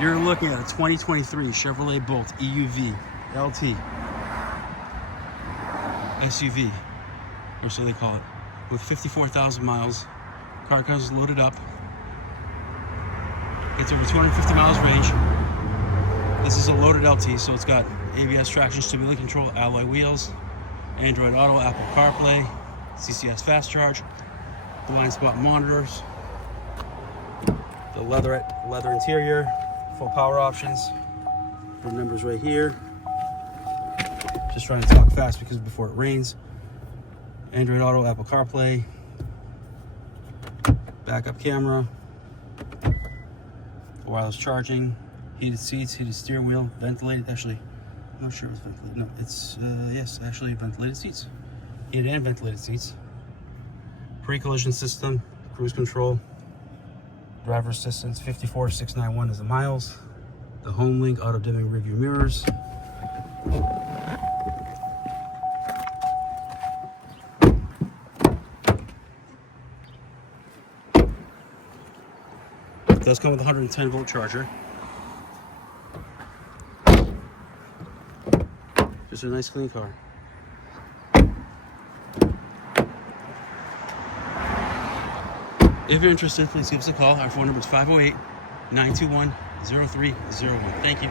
You're looking at a 2023 Chevrolet Bolt EUV LT SUV, or so they call it, with 54,000 miles. Car comes loaded up. Gets over 250 miles range. This is a loaded LT, so it's got ABS traction stability control, alloy wheels, Android Auto, Apple Carplay, CCS fast charge, blind spot monitors, the leather interior, full power options. The numbers right here. Just trying to talk fast because before it rains. Android Auto, Apple CarPlay, backup camera, wireless charging, heated seats, heated steering wheel, ventilated. Actually, I'm not sure if it's ventilated. No, it's yes, actually ventilated seats, heated and ventilated seats. Pre-collision system, cruise control, driver assistance. 54,691 is the miles. The home link, auto dimming rearview mirrors. It does come with a 110 volt charger. Just a nice clean car. If you're interested, please give us a call. Our phone number is 508-921-0301. Thank you.